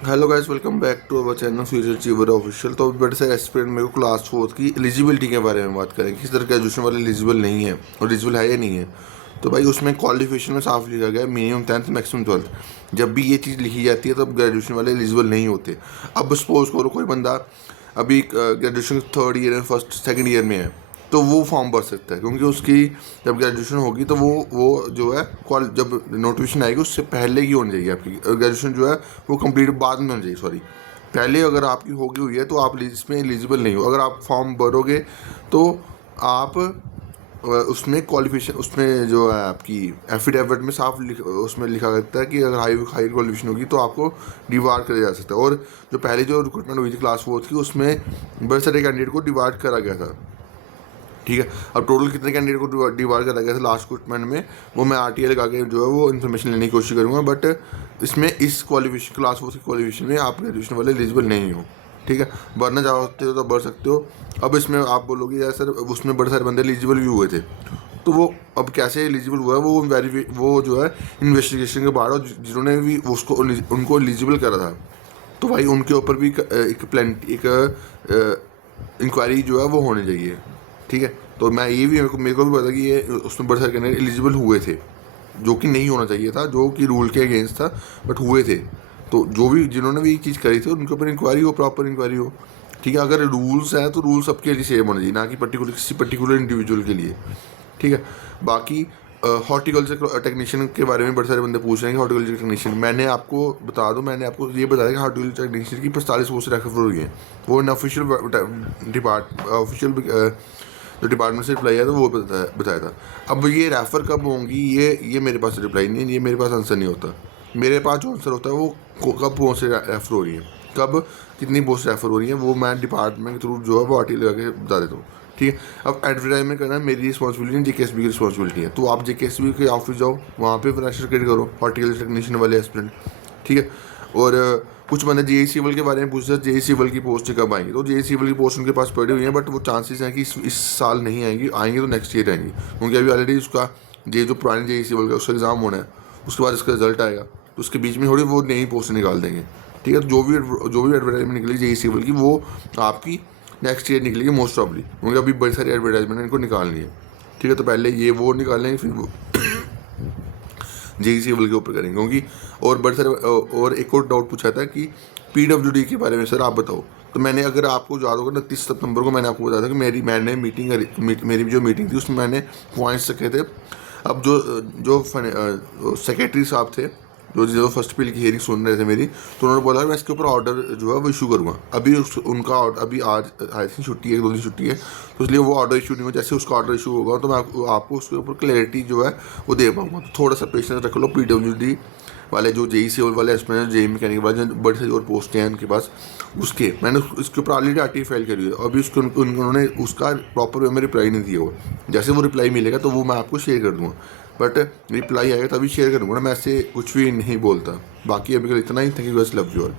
Hello guys, welcome back to our channel Future Achiever official. तो अभी बड़े सारे एस्पिरेंट मेरे को क्लास फोर्थ की एलिजिबिलिटी के बारे में बात करेंगे। किस तरह ग्रेजुएशन वाले एलिजिबल नहीं है और एलिजिबल है या नहीं है। तो भाई उसमें क्वालिफिकेशन में साफ लिखा गया है मिनिमम 10th मैक्सिमम 12th। जब भी ये चीज़ लिखी जाती है तब ग्रेजुएशन वाले एलिजिबल नहीं होते। अब सपोज करो कोई बंदा अभी ग्रेजुएशन थर्ड ईयर में फर्स्ट सेकेंड ईयर में है, तो वो फॉर्म भर सकता है, क्योंकि उसकी जब ग्रेजुएशन होगी तो वो जो है जब नोटिफिकेशन आएगी उससे पहले ही होनी चाहिए। आपकी ग्रेजुएशन जो है वो कंप्लीट बाद में होनी चाहिए, सॉरी पहले अगर आपकी होगी हुई है तो आप इसमें एलिजिबल नहीं हो। अगर आप फॉर्म भरोगे तो आप उसमें क्वालिफिकेशन, उसमें जो है आपकी एफिडेविट में साफ उसमें लिखा रहता है कि अगर हाई क्वालिफिकेशन होगी तो आपको डिवार्ड करा जा सकता है। और जो पहले जो रिक्रूटमेंट हुई थी क्लास फोर्थ की, उसमें बड़े सारे कैंडिडेट को डिवार्ड करा गया था। ठीक है, अब टोटल कितने कैंडिडेट को डिवाइड करा गया था लास्ट रिक्रूटमेंट में, वो मैं आरटीए लगा के जो है वो इन्फॉर्मेशन लेने की कोशिश करूँगा। बट इसमें इस क्वालिफिकेशन क्लास फोर की क्वालिफिकेशन में आप ग्रेजुएशन वाले एलिजिबल नहीं हो। ठीक है, बढ़ना चाहते हो तो बढ़ सकते हो। अब इसमें आप बोलोगे यार सर उसमें बड़े सारे बंदे एलिजिबल भी हुए थे, तो वो अब कैसे एलिजिबल हुआ है, वो जो है इन्वेस्टिगेशन के बाद, और जिन्होंने भी उसको उनको एलिजिबल करा था, तो भाई उनके ऊपर भी एक इंक्वायरी जो है वो होनी चाहिए। ठीक है, तो मैं ये भी मेरे को भी पता कि ये उसमें बड़े सारे कैंडिडेट एलिजिबल हुए थे, जो कि नहीं होना चाहिए था, जो कि रूल के अगेंस्ट था, बट हुए थे। तो जो भी जिन्होंने भी ये चीज़ करी थी उनके ऊपर इंक्वायरी हो, प्रॉपर इंक्वायरी हो। ठीक है, अगर रूल्स हैं तो रूल सबके लिए सेम होना चाहिए, ना कि किसी पर्टिकुलर इंडिविजुअल के लिए। ठीक है, बाकी हॉर्टिकल्चर टेक्नीशियन के बारे में बड़े सारे बंदे पूछ रहे हैं कि हॉर्टिकल्चर टेक्नीशियन, मैंने आपको बता दूं, मैंने आपको ये बताया कि हॉर्टिकल्चर टेक्नीशियन की 45 पोस्ट रेफर हुई है। वो ऑफिशियल ऑफिशियल जो डिपार्टमेंट से रिप्लाई आया था वो बताया था। अब ये रेफ़र कब होंगी, ये मेरे पास रिप्लाई नहीं है, ये मेरे पास आंसर नहीं होता। मेरे पास जो आंसर होता है वो कब पोस्ट रेफ़र हो रही है, कब कितनी पोस्ट रेफ़र हो रही है, वो मैं डिपार्टमेंट के थ्रू जो है वो आर्टिकल लगा के बता देता हूँ। ठीक है, अब एडवर्टाइजमेंट करना मेरी रिस्पॉन्सिबिलिटी नहीं, जेकेएसबी की रिस्पॉन्सिबिलिटी है। तो आप जेकेएसबी के ऑफिस जाओ, वहाँ पे फ्रेशर क्रिएट करो हॉर्टिकल्चर टेक्नीशियन वाले एस्पिरेंट। ठीक है, और कुछ बंदे जेई सिविल के बारे में पूछ रहे हैं, जेई सिविल की पोस्ट कब आएंगी, तो जेई सिविल की पोस्ट उनके पास पड़ी हुई है, बट वो चांसेस हैं कि इस साल नहीं आएंगी तो नेक्स्ट ईयर आएंगी, क्योंकि अभी ऑलरेडी उसका जो पुरानी जेई सिविल का उसका एग्ज़ाम होना है, उसके बाद इसका रिजल्ट आएगा, तो उसके बीच में थोड़ी वो नई पोस्ट निकाल देंगे। ठीक है, तो जो भी एडवर्टाइजमेंट निकली जेई सिविल की वो आपकी नेक्स्ट ईयर निकलेगी मोस्ट प्रॉब्ली, क्योंकि अभी बड़ी सारी एडवर्टाइजमेंट इनको निकालनी है। ठीक है, तो पहले ये वो निकालेंगे, फिर वो जेई सिविल के ऊपर करेंगे, क्योंकि और बड़े सारे और एक और डाउट पूछा था कि पीडब्ल्यूडी के बारे में सर आप बताओ। तो मैंने, अगर आपको याद होगा, 29 सितंबर को मैंने आपको बताया था कि मैंने मेरी जो मीटिंग थी उसमें मैंने पॉइंट्स रखे थे। अब जो सेक्रेटरी साहब थे, जो फर्स्ट अपील की हियरिंग सुन रहे थे मेरी, तो उन्होंने बोला मैं इसके ऊपर ऑर्डर जो है वो इशू करूँगा। अभी उनका अभी आज आई थिंक छुट्टी है, 2 दिन छुट्टी है, तो इसलिए वो ऑर्डर इशू नहीं हुआ। जैसे उसका ऑर्डर इशू होगा तो मैं आपको उसके ऊपर क्लैरिटी जो है वो दे पाऊँगा। तो थोड़ा सा पेशेंस रख लो। पीडब्ल्यूडी वाले जो जेई सिविल वाले एस्पिरेंट, जेई मैकेनिक वाले बड़े सारी और पोस्टें हैं उनके पास, उसके मैंने इसके ऊपर ऑलरेडी आर्टिकल फाइल करी है। अभी उसके उन्होंने उसका प्रॉपर वे में रिप्लाई नहीं दिया हुआ। जैसे वो रिप्लाई मिलेगा तो वो मैं आपको शेयर कर दूँगा, बट रिप्लाई आएगा तभी शेयर करूँगा ना, मैं ऐसे कुछ भी नहीं बोलता। बाकी अभी कल इतना ही। Thank you guys, love you all.